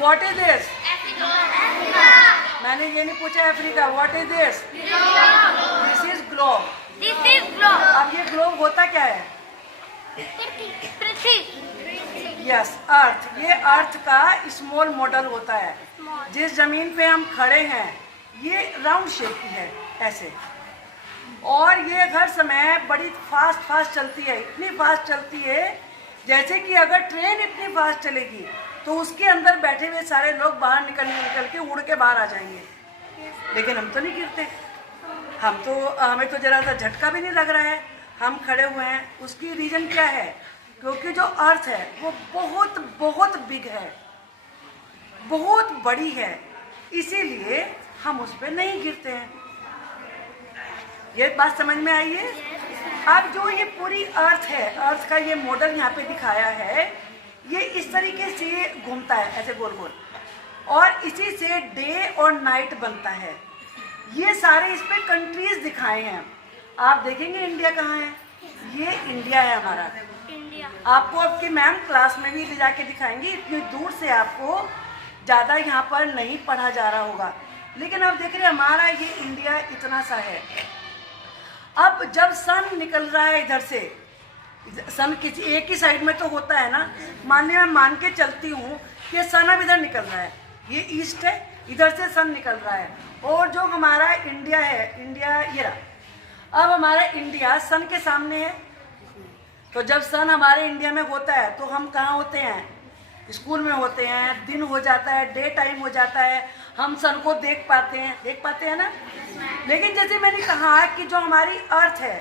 What is this? मैंने ये नहीं पूछा Africa. What is this? This is globe. अब ये ग्लोब होता क्या है? पृथ्वी। यस, अर्थ। ये अर्थ का स्मॉल मॉडल होता है। जिस जमीन पे हम खड़े हैं ये राउंड शेप की है ऐसे, और ये हर समय बड़ी फास्ट चलती है। इतनी फास्ट चलती है जैसे कि अगर ट्रेन इतनी फास्ट चलेगी तो उसके अंदर बैठे हुए सारे लोग बाहर निकल के उड़ के बाहर आ जाएंगे। लेकिन हम तो नहीं गिरते। हमें तो जरा सा झटका भी नहीं लग रहा है, हम खड़े हुए हैं। उसकी रीजन क्या है? क्योंकि जो अर्थ है वो बहुत बहुत बिग है, बहुत बड़ी है, इसीलिए हम उस पर नहीं गिरते हैं। ये बात समझ में आई है? अब जो ये पूरी अर्थ है, अर्थ का ये मॉडल यहाँ पे दिखाया है, ये इस तरीके से घूमता है ऐसे गोल गोल, और इसी से डे और नाइट बनता है। ये सारे इस पे कंट्रीज दिखाए हैं। आप देखेंगे इंडिया कहाँ है? ये इंडिया है हमारा। आपको आपकी मैम क्लास में भी ले जाके दिखाएंगी। इतनी दूर से आपको ज़्यादा यहाँ पर नहीं पढ़ा जा रहा होगा, लेकिन आप देख रहे हैं हमारा ये इंडिया इतना सा है। अब जब सन निकल रहा है इधर से, सन किसी एक ही साइड में तो होता है ना, मान के चलती हूँ कि सन अब इधर निकल रहा है, ये ईस्ट है, इधर से सन निकल रहा है, और जो हमारा इंडिया है, इंडिया ये रहा। अब हमारा इंडिया सन के सामने है, तो जब सन हमारे इंडिया में होता है तो हम कहाँ होते हैं? स्कूल में होते हैं। दिन हो जाता है, डे टाइम हो जाता है, हम सन को देख पाते हैं ना। लेकिन जैसे मैंने कहा कि जो हमारी अर्थ है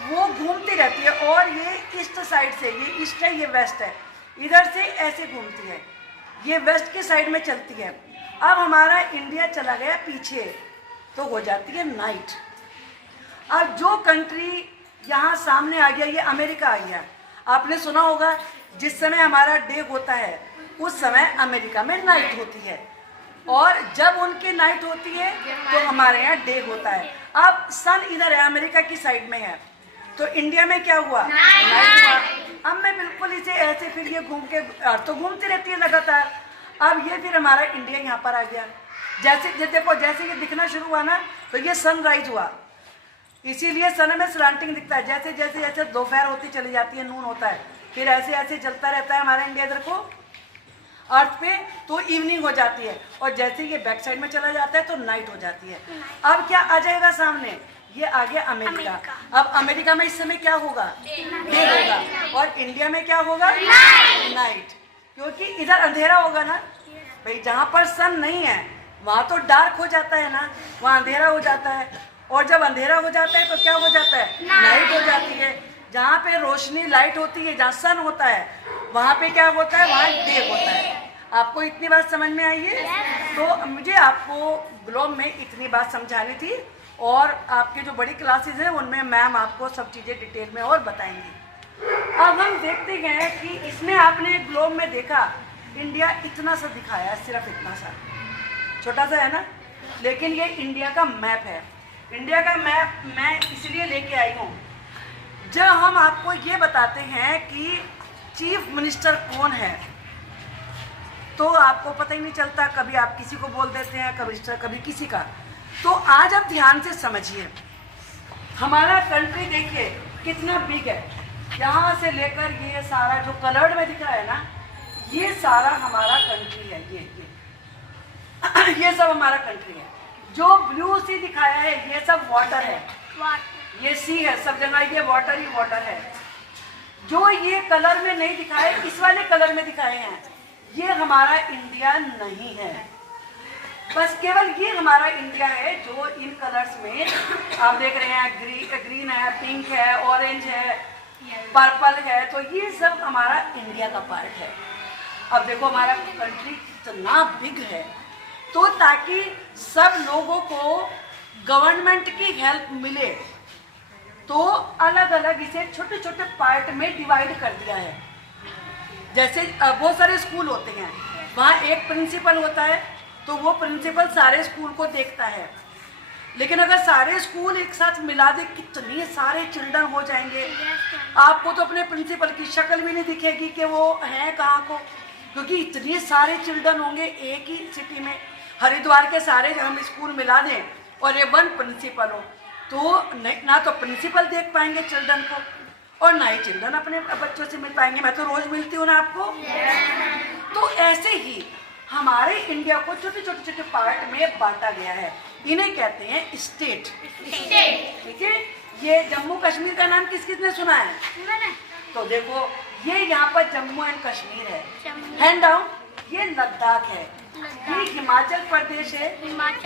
वो घूमती रहती है, और ये ईस्ट साइड से, ये ईस्ट है, ये वेस्ट है, इधर से ऐसे घूमती है, ये वेस्ट की साइड में चलती है। अब हमारा इंडिया चला गया पीछे, तो हो जाती है नाइट। अब जो कंट्री यहाँ सामने आ गया, ये अमेरिका आ गया। आपने सुना होगा जिस समय हमारा डे होता है उस समय अमेरिका में नाइट होती है, और जब उनकी नाइट होती है तो हमारे यहाँ डे होता है। अब सन इधर है, अमेरिका की साइड में है, तो इंडिया में क्या हुआ? नाइट हुआ। अब मैं बिल्कुल इसे ऐसे, फिर ये घूम के तो घूमती रहती है लगातार। अब ये फिर हमारा इंडिया यहाँ पर आ गया। जैसे देखो, जैसे ये दिखना शुरू हुआ ना, तो ये सनराइज हुआ, इसीलिए सन में स्लांटिंग दिखता है। जैसे जैसे जैसे दोपहर होती चली जाती है, नून होता है, फिर ऐसे ऐसे चलता रहता है हमारा इंडिया इधर को अर्थ पे, तो इवनिंग हो जाती है, और जैसे ये बैक साइड में चला जाता है तो नाइट हो जाती है। अब क्या आ जाएगा सामने? ये आ गया अमेरिका। अब अमेरिका में इस समय क्या होगा? डे होगा, और इंडिया में क्या होगा? नाइट। क्योंकि इधर अंधेरा होगा ना भाई, जहाँ पर सन नहीं है वहाँ तो डार्क हो जाता है ना, वहाँ अंधेरा हो जाता है, और जब अंधेरा हो जाता है तो क्या हो जाता है? नाइट हो जाती है। जहाँ पे रोशनी लाइट होती है, जहाँ सन होता है, वहाँ पे क्या होता है? वहाँ डे होता है। आपको इतनी बात समझ में आई है? तो मुझे आपको ग्लोब में इतनी बात समझानी थी, और आपके जो बड़ी क्लासेस हैं उनमें मैम आपको सब चीज़ें डिटेल में और बताएंगी। अब हम देखते हैं कि इसमें आपने ग्लोब में देखा इंडिया इतना सा दिखाया है, सिर्फ इतना सा छोटा सा है ना, लेकिन ये इंडिया का मैप है। इंडिया का मैप मैं इसलिए लेके आई हूँ, जब हम आपको ये बताते हैं कि चीफ मिनिस्टर कौन है तो आपको पता ही नहीं चलता, कभी आप किसी को बोल देते हैं, कभी किसी का। तो आज आप ध्यान से समझिए, हमारा कंट्री देखिए कितना बिग है। यहाँ से लेकर ये सारा जो कलर्ड में दिख रहा है ना, ये सारा हमारा कंट्री है। ये सब हमारा कंट्री है। जो ब्लू सी दिखाया है ये सब वाटर है, ये सी है, सब जगह ये वाटर ही वाटर है। जो ये कलर में नहीं दिखाए, इस वाले कलर में दिखाए हैं, ये हमारा इंडिया नहीं है। बस केवल ये हमारा इंडिया है जो इन कलर्स में आप देख रहे हैं, ग्रीन है, पिंक है, ऑरेंज है, पर्पल है, तो ये सब हमारा इंडिया का पार्ट है। अब देखो हमारा कंट्री कितना बिग है, तो ताकि सब लोगों को गवर्नमेंट की हेल्प मिले तो अलग अलग इसे छोटे छोटे पार्ट में डिवाइड कर दिया है। जैसे बहुत सारे स्कूल होते हैं, वहाँ एक प्रिंसिपल होता है, तो वो प्रिंसिपल सारे स्कूल को देखता है। लेकिन अगर सारे स्कूल एक साथ मिला दे, कितने सारे चिल्ड्रन हो जाएंगे, आपको तो अपने प्रिंसिपल की शक्ल भी नहीं दिखेगी कि वो हैं कहाँ को। क्योंकि इतने सारे चिल्ड्रन होंगे एक ही सिटी में। हरिद्वार के सारे हम स्कूल मिला दें और ये वन प्रिंसिपल हो तो ना तो प्रिंसिपल देख पाएंगे चिल्ड्रन को और ना ही चिल्ड्रन अपने बच्चों से मिल पाएंगे। मैं तो रोज मिलती हूँ ना आपको। तो ऐसे ही हमारे इंडिया को छोटे छोटे छोटे पार्ट में बांटा गया है, इन्हें कहते हैं स्टेट। ठीक है, ये जम्मू कश्मीर का नाम किस किसने सुना है? तो देखो ये यहाँ पर जम्मू एंड कश्मीर है, हैंड डाउन ये लद्दाख है, ये हिमाचल प्रदेश है,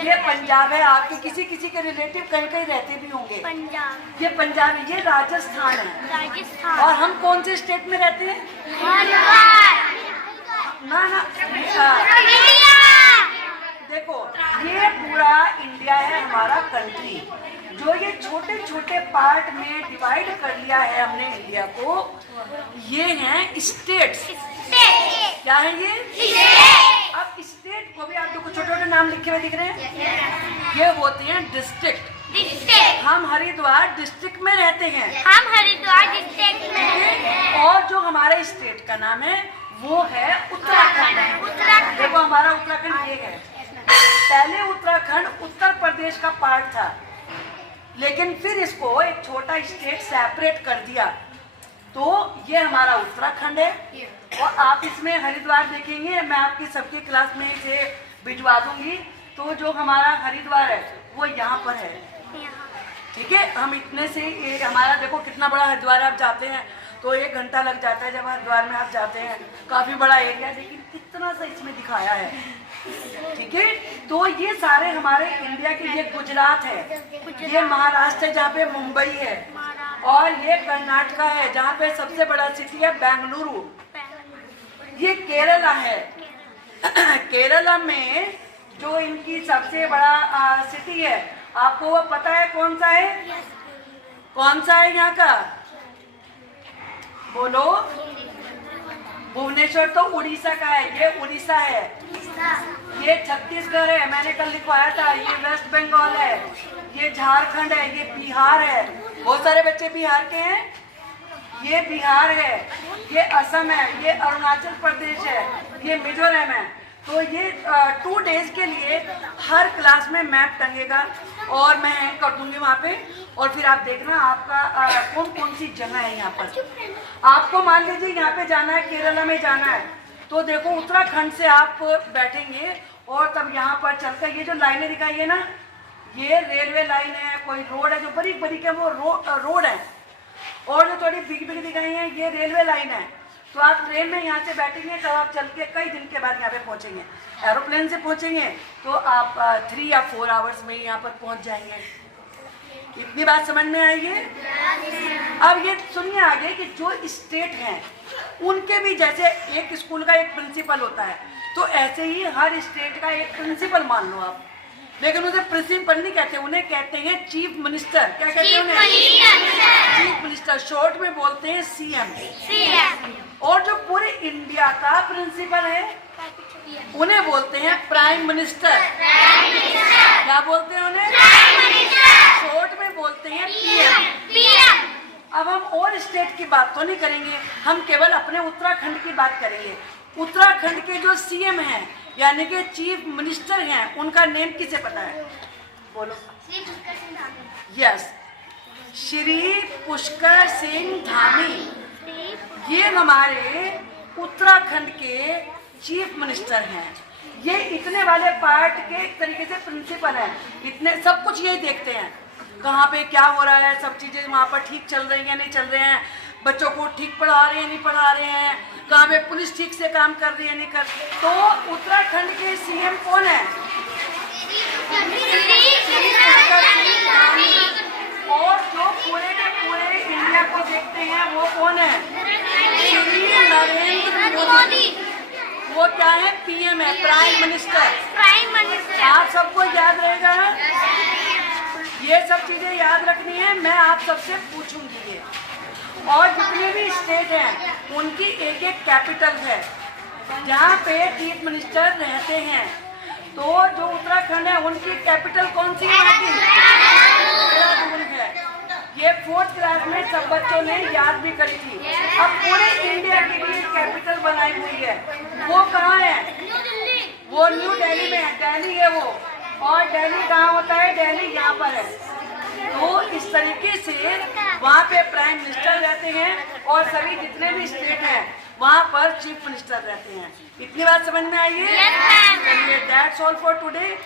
ये पंजाब है। आपके किसी किसी के रिलेटिव कहीं कहीं रहते भी होंगे, ये पंजाब है, ये राजस्थान है। और हम कौन से स्टेट में रहते हैं? ना देखो ये पूरा इंडिया है हमारा कंट्री। जो ये छोटे छोटे पार्ट में डिवाइड कर लिया है हमने इंडिया को, ये हैं स्टेट्स। क्या है ये? अब स्टेट को भी आप देखो छोटे छोटे नाम लिखे हुए दिख रहे हैं, ये होते हैं डिस्ट्रिक्ट। हम हरिद्वार डिस्ट्रिक्ट में रहते हैं, हम हरिद्वार डिस्ट्रिक्ट में। और जो हमारे स्टेट का नाम है वो है उत्तराखंड। देखो हमारा उत्तराखंड ये है। पहले उत्तराखंड उत्तर प्रदेश का पार्ट था, लेकिन फिर इसको एक छोटा स्टेट सेपरेट कर दिया, तो ये हमारा उत्तराखंड है। और आप इसमें हरिद्वार देखेंगे, मैं आपकी सबकी क्लास में इसे भिजवा दूंगी। तो जो हमारा हरिद्वार है वो यहाँ पर है। ठीक है, हम इतने से हमारा देखो कितना बड़ा हरिद्वार है। आप जाते हैं तो 1 घंटा लग जाता है जब हरिद्वार में आप जाते हैं। काफी बड़ा एरिया, लेकिन कितना सा इसमें दिखाया है। ठीक है, तो ये सारे हमारे इंडिया के, ये गुजरात है, ये महाराष्ट्र है जहाँ पे मुंबई है, और ये कर्नाटका है जहाँ पे सबसे बड़ा सिटी है बेंगलुरु। ये केरला है। केरला में जो इनकी सबसे बड़ा सिटी है, आपको वो पता है कौन सा है? कौन सा है यहाँ का? बोलो। भुवनेश्वर तो उड़ीसा का है, ये उड़ीसा है। ये छत्तीसगढ़ है, मैंने कल लिखवाया था। ये वेस्ट बंगाल है, ये झारखंड है, ये बिहार है। बहुत सारे बच्चे बिहार के हैं। ये बिहार है, ये असम है, ये अरुणाचल प्रदेश है, ये मिजोरम है। तो ये 2 डेज के लिए हर क्लास में मैप टंगेगा और मैं हैंग कर दूंगी वहाँ पे, और फिर आप देखना आपका कौन कौन सी जगह है यहाँ पर। आपको मान लीजिए यहाँ पे जाना है, केरला में जाना है, तो देखो उत्तराखंड से आप बैठेंगे और तब यहाँ पर चलकर ये जो लाइनें दिखाई है ना, ये रेलवे लाइन है, कोई रोड है जो बड़ी बड़ी के वो रोड है, और जो थोड़ी बिग बिग दिखाई है ये रेलवे लाइन है। तो आप ट्रेन में यहाँ से बैठेंगे तब आप चल के कई दिन के बाद यहाँ पे पहुँचेंगे। एरोप्लेन से पहुँचेंगे तो आप 3 या 4 आवर्स में यहाँ पर पहुँच जाएंगे। इतनी बात समझ में आई है? अब ये सुनिए आगे कि जो स्टेट हैं उनके भी जैसे एक स्कूल का एक प्रिंसिपल होता है, तो ऐसे ही हर स्टेट का एक प्रिंसिपल मान लो आप। लेकिन उसे प्रिंसिपल नहीं कहते, उन्हें कहते हैं चीफ मिनिस्टर। क्या कहते हैं उन्हें? Chief minister. शॉर्ट में बोलते हैं सीएम। और जो पूरे इंडिया का प्रिंसिपल है उन्हें बोलते हैं प्राइम मिनिस्टर। क्या बोलते हैं उन्हें? शॉर्ट में बोलते हैं पीएम। अब हम और स्टेट की बात तो नहीं करेंगे, हम केवल अपने उत्तराखंड की बात करेंगे। उत्तराखंड के जो सीएम हैं यानी कि चीफ मिनिस्टर हैं, उनका नेम किसे पता है? बोलो। यस, श्री पुष्कर सिंह धामी। ये हमारे उत्तराखंड के चीफ मिनिस्टर हैं। ये इतने वाले पार्ट के एक तरीके से प्रिंसिपल हैं। इतने सब कुछ यही देखते हैं कहाँ पे क्या हो रहा है, सब चीजें वहाँ पर ठीक चल रही हैं नहीं चल रहे हैं, बच्चों को ठीक पढ़ा रहे हैं नहीं पढ़ा रहे हैं, कहाँ पे पुलिस ठीक से काम कर रही है नहीं कर। तो उत्तराखंड के सीएम कौन है? और जो पूरे के पूरे इंडिया को देखते हैं वो कौन है? श्री नरेंद्र मोदी। वो क्या है? पीएम है, प्राइम मिनिस्टर। आप सबको याद रहेगा, ये सब चीजें याद रखनी है। मैं आप सबसे पूछूंगी ये। और जितने भी स्टेट हैं उनकी एक एक कैपिटल है जहाँ पे चीफ मिनिस्टर रहते हैं। तो जो उत्तराखंड है उनकी कैपिटल कौन सी है? देहरादून है। ये 4th क्लास में सब बच्चों ने याद भी करी थी। अब पूरे इंडिया के लिए कैपिटल बनाई हुई है, वो कहाँ है? न्यू दिल्ली। वो न्यू दिल्ली में है, दिल्ली है वो। और दिल्ली कहाँ होता है? दिल्ली यहाँ पर है। तो इस तरीके से वहाँ पे प्राइम मिनिस्टर रहते हैं और सभी जितने भी स्टेट हैं वहाँ पर चीफ मिनिस्टर रहते हैं। इतनी बात समझ में आई है? Yes, ma'am. चलिए, दैट्स ऑल फॉर टुडे।